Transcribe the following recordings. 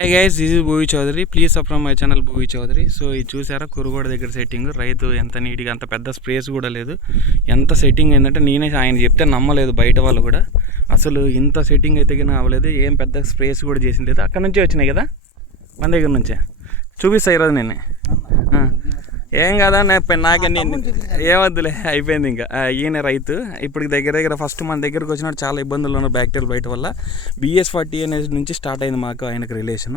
Hi guys this is Bhuvi Chowdary please subscribe my channel Bhuvi Chowdary so ఇది చూసారా? కురుగోడ దగ్గర setting రైతు ఎంత నీట్గా అంత పెద్ద స్పేస్ కూడా లేదు. ఎంత సెట్టింగ్ ఏంటంటే నేనే ఆయన చెప్తే నమ్మలేదు బయట వాళ్ళు కూడా. అసలు ఇంత సెట్టింగ్ అయితే కానీ అవ్వలేదు. ఏం పెద్ద స్పేస్ కూడా చేసింది లేదు. అక్కడ నుంచే వచ్చినాయి కదా? మన దగ్గర నుంచే. చూపిస్తా ఈరోజు నేనే. ఏం కదా నాకే నేను ఏమద్దులే అయిపోయింది ఇంకా. ఈయన రైతు. ఇప్పుడు దగ్గర దగ్గర ఫస్ట్ మన దగ్గరకు వచ్చినప్పుడు చాలా ఇబ్బందులు ఉన్నారు బ్యాక్టీరియల్ బయట వల్ల. బిఎస్ ఫార్టీ అనేది నుంచి స్టార్ట్ అయింది మాకు ఆయనకు రిలేషన్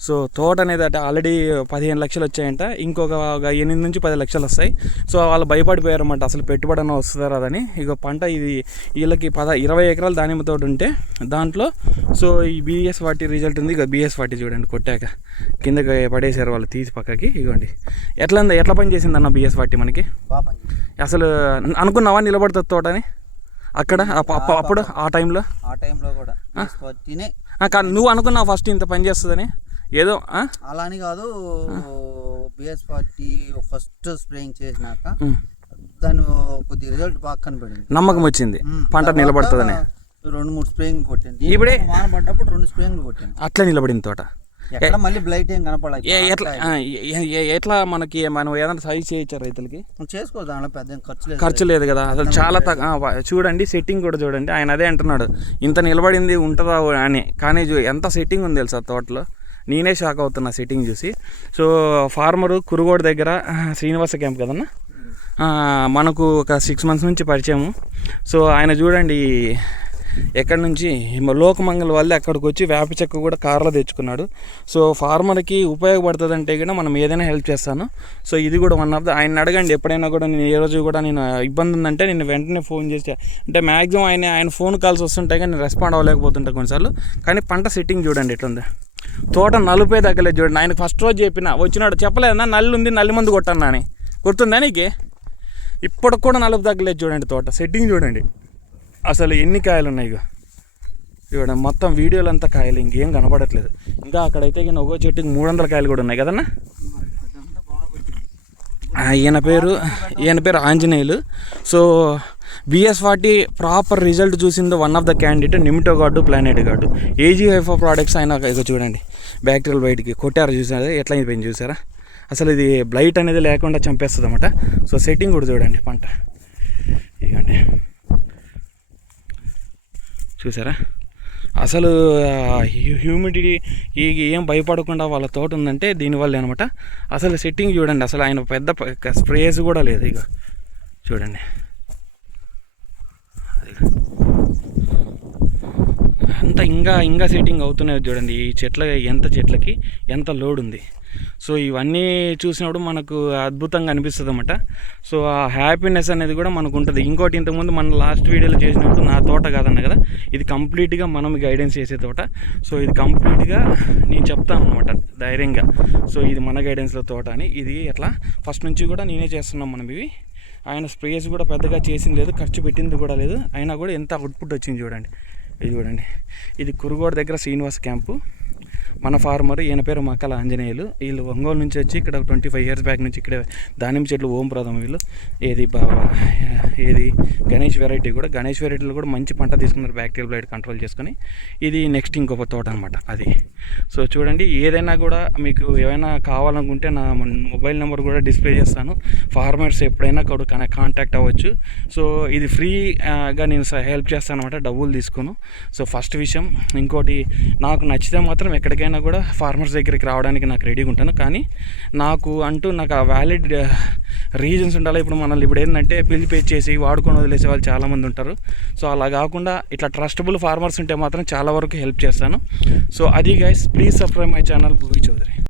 సో తోట అనేది అంటే ఆల్రెడీ పదిహేను లక్షలు వచ్చాయంట. ఇంకొక ఎనిమిది నుంచి పది లక్షలు వస్తాయి. సో వాళ్ళు భయపడిపోయారు అన్నమాట అసలు పెట్టుబడి అన్న వస్తుందా రాదని ఇక పంట ఇది వీళ్ళకి పద ఇరవై ఎకరాలు దానిమ్మ తోట ఉంటే దాంట్లో సో ఈ బిఎస్ ఫార్టీ రిజల్ట్ ఉంది. ఇక బిఎస్ ఫార్టీ చూడండి కొట్టాక. కిందకి పడేశారు వాళ్ళు తీసి పక్కకి. ఇగోండి. ఎట్లా ఉంది- ఎట్లా పని చేసింది అన్న బిఎస్ ఫార్టీ మనకి. అసలు అనుకున్నావా నిలబడుతుంది తోట అని అక్కడ అప్ప- అప్ప- అప్పుడు ఆ టైంలో? ఆ టైంలో కూడా. కానీ నువ్వు అనుకున్నావు ఫస్ట్ ఇంత పని చేస్తుందని? ఏదో? అలా అని కాదు బిఎస్ ఫార్టీ ఫస్ట్ స్ప్రేయింగ్ చేసినాక. దాని కొద్ది రిజల్ట్ బాగా కనపడింది. నమ్మకం వచ్చింది. పంట నిలబడుతుందని. రెండు మూడు స్ప్రేయింగ్ కొట్టింది. ఇప్పుడే- వాన పడ్డప్పుడు రెండు స్ప్రేయింగ్లు కొట్టింది. అట్లా నిలబడింది తోట. ఎక్కడ మళ్ళీ బ్లైట్ ఏం ఎట్లా ఎట్లా మనకి మనం ఏదైనా సైజ్ చేయించారు రైతులకి? చేసుకో దాంట్లో పెద్ద ఏం ఖర్చు లేదు. ఖర్చు లేదు కదా. అసలు చాలా చూడండి సెట్టింగ్ కూడా చూడండి. ఆయన అదే అంటున్నాడు. ఇంత నిలబడింది ఉంటుందా అని. కానీ ఎంత సెట్టింగ్ ఉంది తెలుసా తోటలో? నేనే షాక్ అవుతున్నా సెట్టింగ్ చూసి. సో ఫార్మరు కురుగోడు దగ్గర శ్రీనివాస క్యాంప్ కదన్నా? మనకు ఒక సిక్స్ మంత్స్ నుంచి పరిచయము. సో ఆయన చూడండి ఎక్కడి నుంచి? లోకమంగళ వాళ్ళు అక్కడికి వచ్చి వేప చెక్క కూడా కార్లో తెచ్చుకున్నాడు. సో ఫార్మర్కి ఉపయోగపడుతుంది అంటే కూడా మనం ఏదైనా హెల్ప్ చేస్తాను. సో ఇది కూడా వన్ ఆఫ్ ద ఆయన అడగండి. ఎప్పుడైనా కూడా నేను ఏ రోజు కూడా నేను ఇబ్బంది ఉందంటే నేను వెంటనే ఫోన్ చేసి అంటే మ్యాక్సిమం ఆయన ఆయన ఫోన్ కాల్స్ వస్తుంటాయి కానీ నేను రెస్పాండ్ అవ్వలేకపోతుంటా కొన్నిసార్లు. కానీ పంట సెట్టింగ్ చూడండి ఎట్లుంది తోట నలుపే తగ్గలేదు చూడండి. ఆయన ఫస్ట్ రోజు చెప్పిన వచ్చినాడు. చెప్పలేదన్నా నల్లి ఉంది. నల్లి మందు కొట్టన్నా అని. గుర్తుందా నీకు? ఇప్పటికి కూడా నలుపు తగ్గలేదు చూడండి తోట. సెట్టింగ్ చూడండి. అసలు ఎన్ని కాయలు ఉన్నాయి ఇక ఇవాడ మొత్తం వీడియోలు అంతా కాయలు ఇంకేం కనపడట్లేదు ఇంకా అక్కడైతే ఈయన ఒక్కో చెట్టుకి మూడు వందల కాయలు కూడా ఉన్నాయి కదన్నా? ఈయన పేరు ఈయన పేరు Anjaneyulu. So BS forty proper result చూసింది వన్ ఆఫ్ ద క్యాండిడేట్ నిమిటో గార్డు ప్లానెట్ గార్డు ఏజీ హైఫో ప్రోడక్ట్స్ ఆయన ఇక చూడండి. బ్యాక్టీరియల్ బయటికి కొట్టారు చూసారా? ఎట్లా అయిపోయింది చూసారా? అసలు ఇది బ్లైట్ అనేది లేకుండా చంపేస్తుంది అనమాట సో సెట్టింగ్ కూడా చూడండి పంట. ఇదిగండి చూసారా? అసలు హ్యూమిడిటీ ఈ ఏం భయపడకుండా వాళ్ళ తోట ఉందంటే దీనివల్ల అనమాట అసలు సెట్టింగ్ చూడండి అసలు ఆయన పెద్ద స్ప్రేస్ కూడా లేదు ఇక చూడండి. అంత ఇంకా ఇంకా సెట్టింగ్ అవుతున్నాయి చూడండి ఈ చెట్ల ఎంత చెట్లకి ఎంత లోడ్ ఉంది. సో ఇవన్నీ చూసినప్పుడు మనకు అద్భుతంగా అనిపిస్తుంది అనమాట సో ఆ హ్యాపీనెస్ అనేది కూడా మనకు ఉంటుంది ఇంకోటి ఇంతకుముందు మన లాస్ట్ వీడియోలో చేసినప్పుడు నా తోట కాదన్న కదా ఇది కంప్లీట్గా మనం గైడెన్స్ చేసే తోట. సో ఇది కంప్లీట్గా నేను చెప్తాను అనమాట ధైర్యంగా. సో ఇది మన గైడెన్స్లో తోట అని. ఇది ఎట్లా ఫస్ట్ నుంచి కూడా నేనే చేస్తున్నాం మనం ఇవి. ఆయన స్ప్రేస్ కూడా పెద్దగా చేసింది లేదు ఖర్చు పెట్టింది కూడా లేదు. అయినా కూడా ఎంత అవుట్పుట్ వచ్చింది చూడండి. ఇది చూడండి. ఇది కురుగోడ దగ్గర శ్రీనివాస్ క్యాంపు మన ఫార్మర్ ఈయన పేరు మక్కల ఆంజనేయులు. వీళ్ళు ఒంగోలు నుంచి వచ్చి ఇక్కడ ట్వంటీ ఫైవ్ ఇయర్స్ బ్యాక్ నుంచి ఇక్కడ దానిమ్మ చెట్లు ఓంప్రదం వీళ్ళు. ఏది బాబా ఏది గణేష్ వెరైటీ కూడా గణేష్ వెరైటీలో కూడా మంచి పంట తీసుకున్నారు బ్యాక్టీరియల్ బ్లైడ్ కంట్రోల్ చేసుకొని. ఇది నెక్స్ట్ ఇంకొక తోట అనమాట అది. సో చూడండి ఏదైనా కూడా మీకు ఏమైనా కావాలనుకుంటే నా మొబైల్ నెంబర్ కూడా డిస్ప్లే చేస్తాను. ఫార్మర్స్ ఎప్పుడైనా కూడా కన కాంటాక్ట్ అవ్వచ్చు. సో ఇది ఫ్రీగా నేను హెల్ప్ చేస్తాను అనమాట డబ్బులు తీసుకోను. సో ఫస్ట్ విషయం ఇంకోటి నాకు నచ్చితే మాత్రం ఎక్కడికి ఎక్కడికైనా కూడా ఫార్మర్స్ దగ్గరికి రావడానికి నాకు రెడీగా ఉంటాను. కానీ నాకు అంటూ నాకు ఆ వ్యాలిడ్ రీజన్స్ ఉండాలి. ఇప్పుడు మనల్ని ఇప్పుడు ఏంటంటే పిలిపి చేసి వాడుకొని వదిలేసే వాళ్ళు చాలామంది ఉంటారు. సో అలా కాకుండా ఇట్లా ట్రస్టబుల్ ఫార్మర్స్ ఉంటే మాత్రం చాలా వరకు హెల్ప్ చేస్తాను. సో అది guys please subscribe my channel Bhumi Chowdary